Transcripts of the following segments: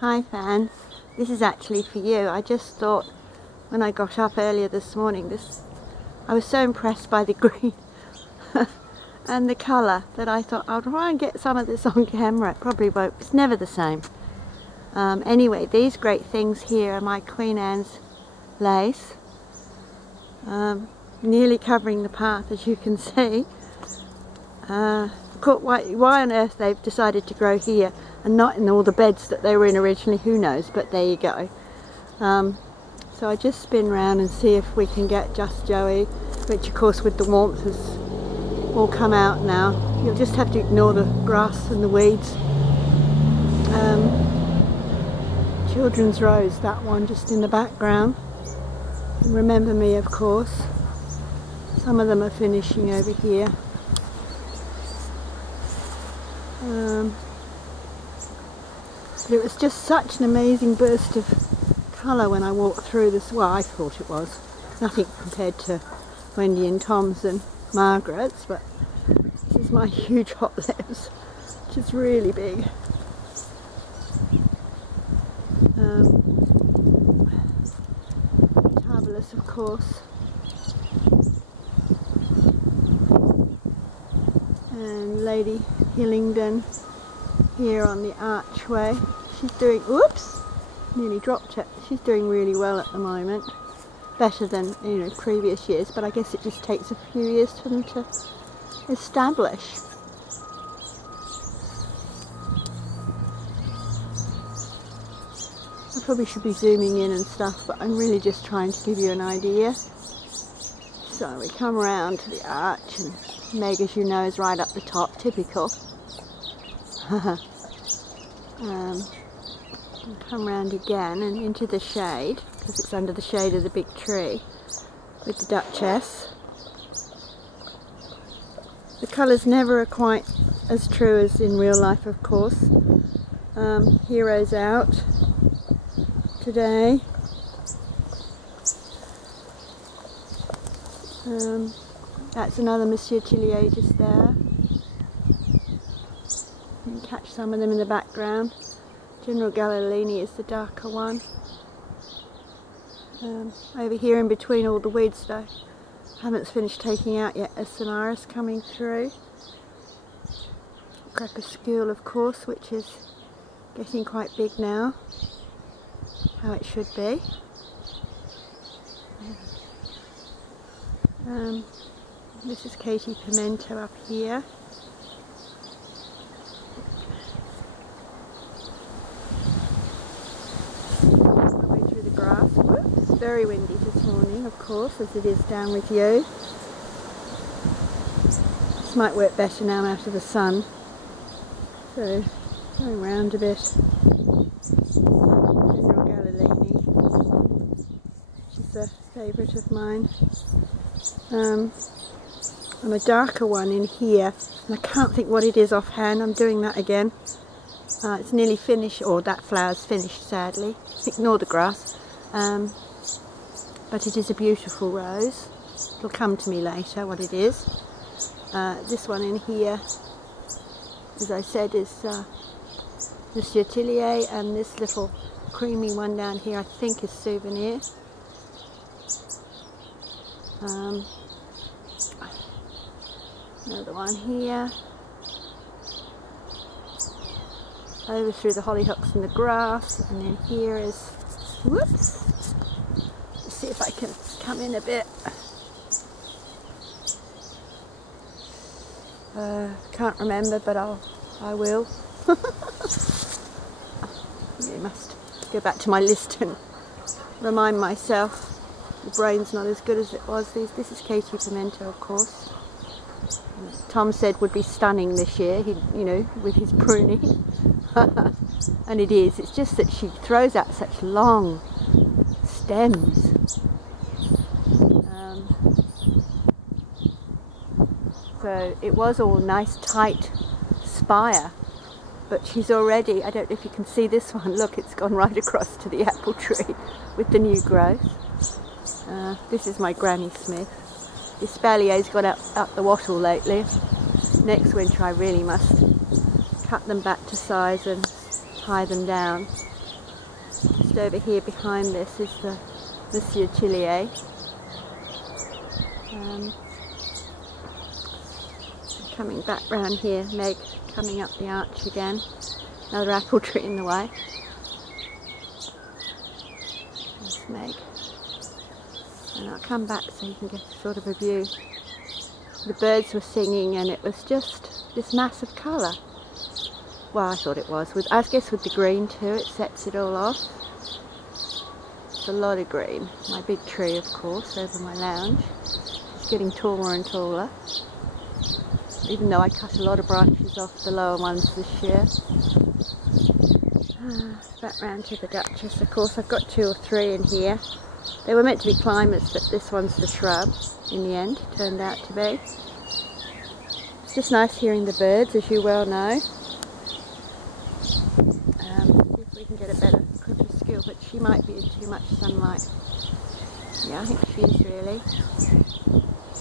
Hi Fan, this is actually for you. I just thought when I got up earlier this morning, I was so impressed by the green and the colour that I thought I'll try and get some of this on camera. It probably won't, it's never the same. Anyway, these great things here are my Queen Anne's lace, nearly covering the path, as you can see. Why on earth they've decided to grow here and not in all the beds that they were in originally, who knows, but there you go. So I just spin round and see if we can get Just Joey, which of course with the warmth has all come out now. You'll just have to ignore the grass and the weeds. Children's Rose, that one just in the background. And Remember Me, of course. Some of them are finishing over here. But it was just such an amazing burst of colour when I walked through this. Well, I thought it was. Nothing compared to Wendy and Tom's and Margaret's, but this is my huge hot lips, which is really big. Marvellous, of course. And Lady Hillingdon here on the archway. She's doing, whoops, nearly dropped it. She's doing really well at the moment. Better than, previous years, but I guess it just takes a few years for them to establish. I probably should be zooming in and stuff, but I'm really just trying to give you an idea. So we come around to the arch, and Meg, as you know, is right up the top, typical. Come round again and into the shade, because it's under the shade of the big tree with the Duchess. The colours never are quite as true as in real life, of course. Hero's out today. That's another Monsieur Tillier just there. You can catch some of them in the background. General Galilini is the darker one. Over here in between all the weeds that I haven't finished taking out yet, is some iris coming through. Crepuscule, of course, which is getting quite big now. How it should be. This is Katie Pimento up here. All the way through the grass. Whoops, very windy this morning, of course, as it is down with you. This might work better now I'm out of the sun. So, going round a bit. General Galilini. She's a favourite of mine. And a darker one in here, and I can't think what it is offhand. I'm doing that again. It's nearly finished, or that flower's finished, sadly. Ignore the grass. But it is a beautiful rose. It'll come to me later what it is. This one in here, as I said, is Monsieur Tillier, and this little creamy one down here I think is Souvenir. Another one here. Over through the hollyhocks and the grass, and then here is, whoops, let's see if I can come in a bit. Can't remember, but I will. I must go back to my list and remind myself. The brain's not as good as it was. This is Katie Pimento, of course. Tom said would be stunning this year, with his pruning. And it is. It's just that she throws out such long stems. So it was all nice tight spire, but she's already, I don't know if you can see this one, look, it's gone right across to the apple tree with the new growth. This is my Granny Smith. The espalier's got up the wattle lately. Next winter I really must cut them back to size and tie them down. over here behind this is the Monsieur Tillier. Coming back round here, Meg coming up the arch again. Another apple tree in the way. There's Meg. And I'll come back so you can get sort of a view. The birds were singing and it was just this mass of colour. Well, I thought it was. I guess with the green too, it sets it all off. It's a lot of green. My big tree, of course, over my lounge. It's getting taller and taller. Even though I cut a lot of branches off the lower ones this year. Back round to the Duchess, of course. I've got 2 or 3 in here. They were meant to be climbers, but this one's the shrub in the end, turned out to be. It's just nice hearing the birds, as you well know. See if we can get a better skill, but she might be in too much sunlight. Yeah, I think she is really.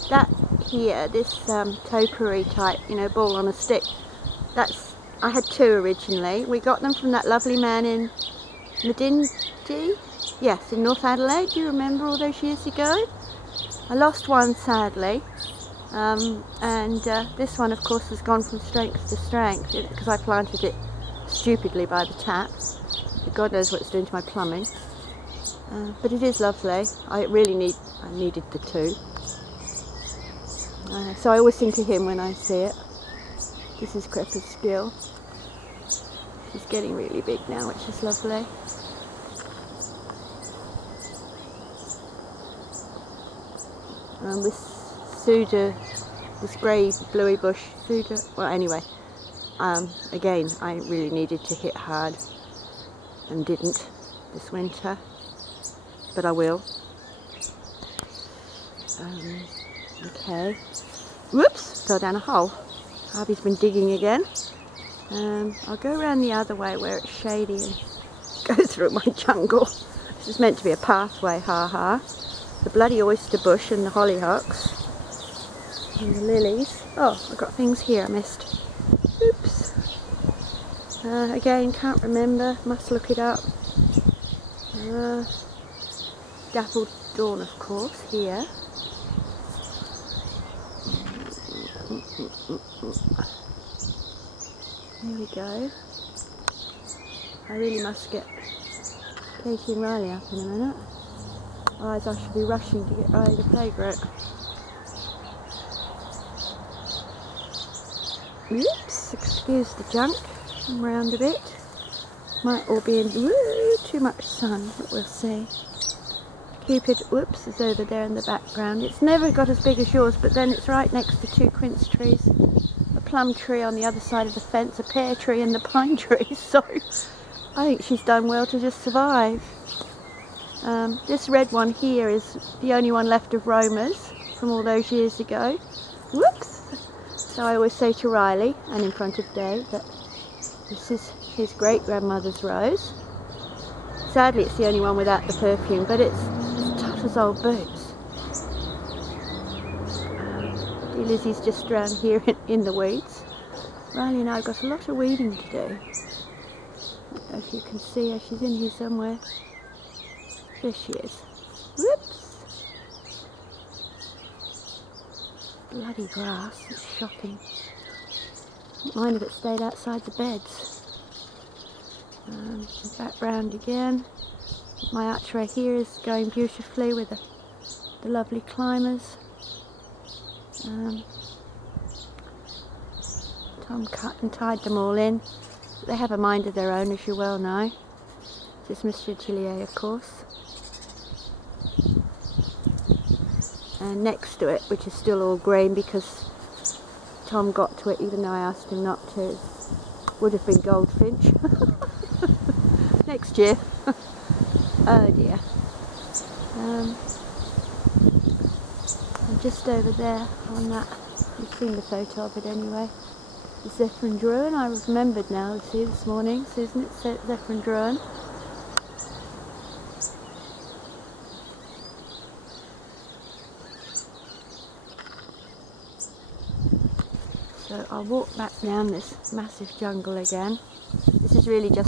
That here, this topiary type, you know, ball on a stick, I had 2 originally. We got them from that lovely man in Medindi. Yes, in North Adelaide. Do you remember all those years ago? I lost one sadly, and this one of course has gone from strength to strength because I planted it stupidly by the tap. God knows what it's doing to my plumbing, but it is lovely. I needed the 2, so I always think of him when I see it. This is Creppa's skill. She's getting really big now, which is lovely. This grey bluey bush, well anyway, again I really needed to hit hard and didn't this winter, but I will. Okay, whoops, fell down a hole. Harvey's been digging again. I'll go around the other way where it's shady and go through my jungle. This is meant to be a pathway, ha. The bloody oyster bush and the hollyhocks and the lilies. Oh, I've got things here I missed. Oops. Again, can't remember, must look it up. Dappled dawn, of course, here. There we go. I really must get Katie and Riley up in a minute. Otherwise I should be rushing to get Riley to play for it. Oops, excuse the junk. I'm round a bit. Might all be in too much sun, but we'll see. Cupid, whoops, is over there in the background. It's never got as big as yours, but then it's right next to 2 quince trees. A plum tree on the other side of the fence, a pear tree and the pine tree, so I think she's done well to just survive. This red one here is the only one left of Roma's from all those years ago. Whoops! So I always say to Riley, and in front of Dave, that this is his great-grandmother's rose. Sadly it's the only one without the perfume, but it's as tough as old boots. Dear Lizzie's just around here in the weeds. Riley and I have got a lot of weeding to do. I don't know if you can see her, she's in here somewhere. There she is. Whoops! Bloody grass, it's shocking. Don't mind if it stayed outside the beds. Back round again. My archway here is going beautifully with the lovely climbers. Tom cut and tied them all in. They have a mind of their own, as you well know. This is Monsieur Tillier, of course. And next to it, which is still all green because Tom got to it even though I asked him not to, would have been goldfinch. Next year. Oh dear. And just over there on that, you've seen the photo of it anyway, the Zephyrin Druin. I remembered now, see, this morning, Susan, it said Zephyrin Druin. So I'll walk back down this massive jungle again. This is really just